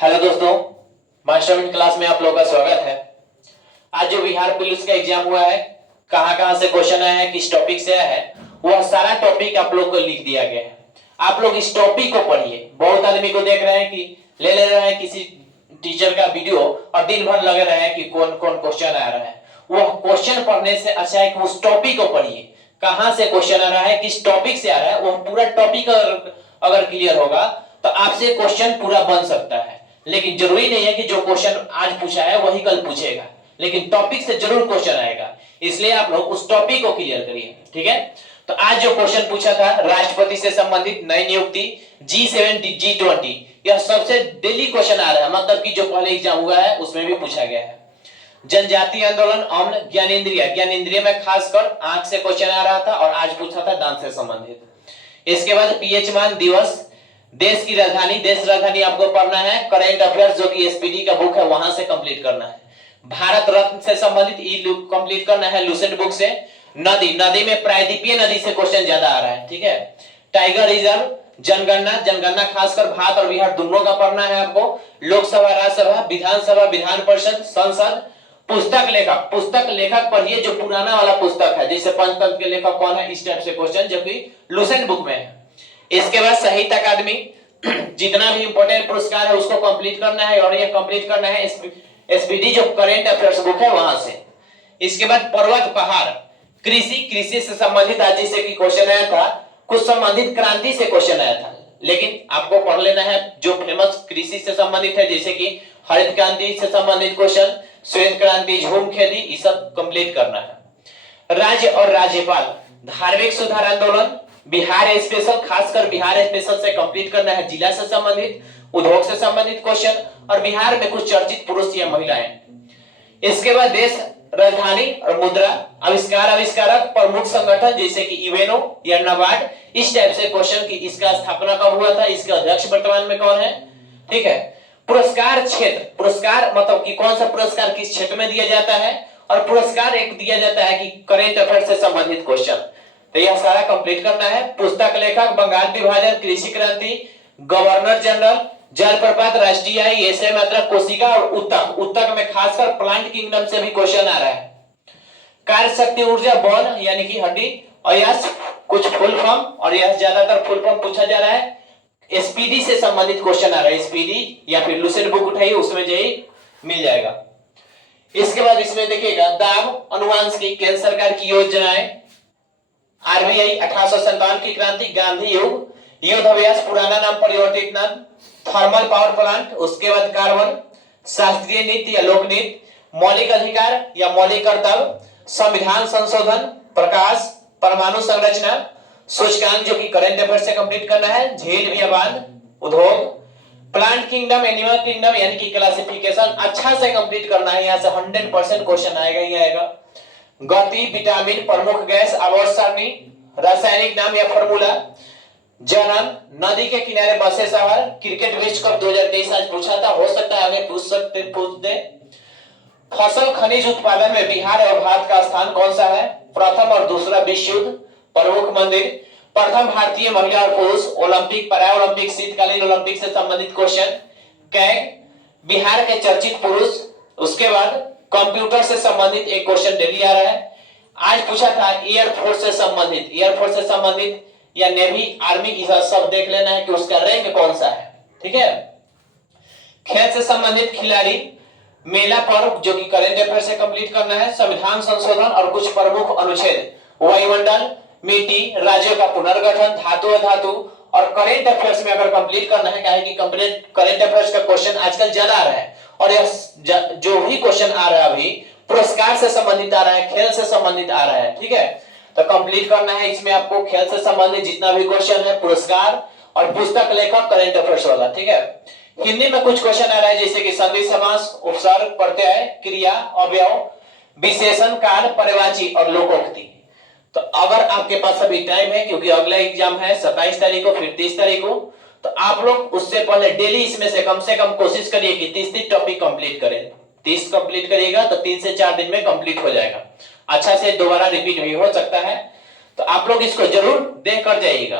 Hello दोस्तों, mastermind class में आप लोगों का स्वागत है। आज जो बिहार पुलिस का एग्जाम हुआ है, कहां से क्वेश्चन आया है, किस टॉपिक से आया है, वह सारा टॉपिक आप लोग को लिख दिया गया है। आप लोग इस टॉपिक को पढ़िए। बहुत आदमी को देख रहे हैं कि ले रहे हैं किसी टीचर का वीडियो और दिन भर लगे रहे हैं कि कौन कौन क्वेश्चन आ रहा है। वह क्वेश्चन पढ़ने से अच्छा है कि उस टॉपिक को पढ़िए, कहां से क्वेश्चन आ रहा है, किस टॉपिक से आ रहा है। वह पूरा टॉपिक अगर क्लियर होगा तो आपसे क्वेश्चन पूरा बन सकता है। लेकिन जरूरी नहीं है कि जो क्वेश्चन आज पूछा है वही कल पूछेगा, लेकिन टॉपिक से जरूर क्वेश्चन आएगा। इसलिए आप लोग उस टॉपिक को क्लियर करिए, ठीक है। तो आज जो क्वेश्चन पूछा था राष्ट्रपति से संबंधित नई नियुक्ति G7 G20, यह सबसे डेली क्वेश्चन आ रहा है, मतलब कि जो पहले एग्जाम हुआ है उसमें भी पूछा गया है। जनजातीय आंदोलन, अम्ल, ज्ञानेंद्रिय में खासकर आंख से क्वेश्चन आ रहा था और आज पूछा था दांत से संबंधित। इसके बाद पीएच मान दिवस, देश की राजधानी, देश राजधानी आपको पढ़ना है। करेंट अफेयर्स जो कि एसपीडी का बुक है वहां से कंप्लीट करना है। भारत रत्न से संबंधित ई कंप्लीट करना है लुसेंट बुक से। नदी में प्रायद्वीपीय नदी से क्वेश्चन ज्यादा आ रहा है, ठीक है। टाइगर रिजर्व, जनगणना खासकर भारत और बिहार दोनों का पढ़ना है आपको। लोकसभा, राज्यसभा, विधानसभा, विधान परिषद, संसद, पुस्तक लेखक पढ़िए जो पुराना वाला पुस्तक है, जैसे पंचतंत्र के लेखक कौन है, इस टाइप से क्वेश्चन जो कि लुसेंट बुक में है। इसके बाद साहित्य अकादमी, जितना भी इंपॉर्टेंट पुरस्कार है उसको कंप्लीट करना है और ये कंप्लीट करना है एसपीडी जो करेंट अफेयर्स बुक है वहां से। इसके बाद पर्वत पहाड़, कृषि से संबंधित आज जैसे कि क्वेश्चन आया था, कुछ संबंधित क्रांति से क्वेश्चन आया था, लेकिन आपको पढ़ लेना है जो फेमस कृषि से संबंधित है, जैसे कि हरित क्रांति से संबंधित क्वेश्चन, श्वेत क्रांति, झूम खेती, ये सब कंप्लीट करना है। राज्य और राज्यपाल, धार्मिक सुधार आंदोलन, बिहार स्पेशल, खासकर बिहार स्पेशल से कंप्लीट करना है। जिला से संबंधित, उद्योग से संबंधित क्वेश्चन और बिहार में कुछ चर्चित पुरुष या महिलाएं। इसके बाद देश राजधानी और मुद्रा, आविष्कारक, प्रमुख संगठन जैसे कि इवेनो या नाबार्ड, इस टाइप से क्वेश्चन की इसका स्थापना कब हुआ था, इसके अध्यक्ष वर्तमान में कौन है, ठीक है। पुरस्कार क्षेत्र, पुरस्कार मतलब कि कौन सा पुरस्कार किस क्षेत्र में दिया जाता है, और पुरस्कार एक दिया जाता है कि करेंट अफेयर से संबंधित क्वेश्चन। तो यह सारा कंप्लीट करना है। पुस्तक लेखक, बंगाल विभाजन, कृषि क्रांति, गवर्नर जनरल, जलप्रपात, राष्ट्रीय आई, एसए मात्रा, कोशिका और उत्तक में खासकर प्लांट किंगडम से भी क्वेश्चन आ रहा है। कार्य शक्ति ऊर्जा, बोन यानी कि हड्डी, और यह कुछ फुल फॉर्म, और यह ज्यादातर फुल फॉर्म पूछा जा रहा है। एसपीडी से संबंधित क्वेश्चन आ रहा है, एसपीडी या फिर लुसेंट बुक उठाइए, उसमें यही मिल जाएगा। इसके बाद इसमें देखिएगा दाब, अनुवांशिकी, केंद्र सरकार की योजनाएं, आरबीआई, 1857 की क्रांति, गांधी युद्ध अभ्यास, पुराना नाम परिवर्तित नाम, थर्मल पावर प्लांट, उसके बाद कार्बन, शास्त्रीय नीति या लोक नीति, मौलिक अधिकार या मौलिक कर्तव्य, संविधान संशोधन, प्रकाश, परमाणु संरचना, सूचकांक जो कि करेंट अफेयर से कंप्लीट करना है, झील बियाबान, उद्योग, प्लांट किंगडम, एनिमल किंगडम यानी कि क्लासिफिकेशन अच्छा से कंप्लीट करना है। यहां से 100% क्वेश्चन आएगा ही आएगा। गति, विटामिन, प्रमुख गैस, आवर्त सारणी, रासायनिक नाम या फॉर्मूला, जनन, नदी के किनारे बसे शहर, क्रिकेट विश्व कप 2023 आज पूछा था, हो सकता है आगे पूछ दे। फसल खनिज उत्पादन में बिहार और भारत का स्थान कौन सा है, प्रथम और दूसरा विश्व युद्ध, प्रमुख मंदिर, प्रथम भारतीय महिला और पुरुष, ओलंपिक, पैरा ओलंपिक, शीतकालीन ओलंपिक से संबंधित क्वेश्चन, कैग, बिहार के चर्चित पुरुष। उसके बाद कंप्यूटर से संबंधित एक क्वेश्चन डेली आ रहा है। आज पूछा था एयरफोर्स से संबंधित या नेवी, आर्मी की सब देख लेना है कि उसका रैंक कौन सा है, ठीक है। खेल से संबंधित खिलाड़ी, मेला पर्व जो कि करेंट अफेयर से कंप्लीट करना है, संविधान संशोधन और कुछ प्रमुख अनुच्छेद, वायुमंडल, मिट्टी, राज्यों का पुनर्गठन, धातु अधातु, और करेंट अफेयर्स में अगर कंप्लीट करना है, क्या है कि करेंट अफेयर्स का क्वेश्चन आजकल ज्यादा आ रहा है, और जो भी क्वेश्चन आ रहा है अभी पुरस्कार से संबंधित आ रहा है, खेल से संबंधित आ रहा है, ठीक है। तो कंप्लीट करना है इसमें आपको खेल से संबंधित जितना भी क्वेश्चन है, पुरस्कार और पुस्तक लेखक करेंट अफेयर्स वाला, ठीक है। हिंदी में कुछ क्वेश्चन आ रहा है जैसे कि संधि समास, उपसर्ग, प्रत्यय, क्रिया, अवयव, विशेषण, काल, पर्यायवाची और लोकोक्ति। तो अगर आपके पास अभी टाइम है, क्योंकि अगला एग्जाम है 27 तारीख को, फिर 30 तारीख को, तो आप लोग उससे पहले डेली इसमें से कम कोशिश करिए कि 30 टॉपिक कंप्लीट करें। 30 कंप्लीट करिएगा तो 3 से 4 दिन में कंप्लीट हो जाएगा। अच्छा से दोबारा रिपीट भी हो सकता है, तो आप लोग इसको जरूर देख कर जाइएगा।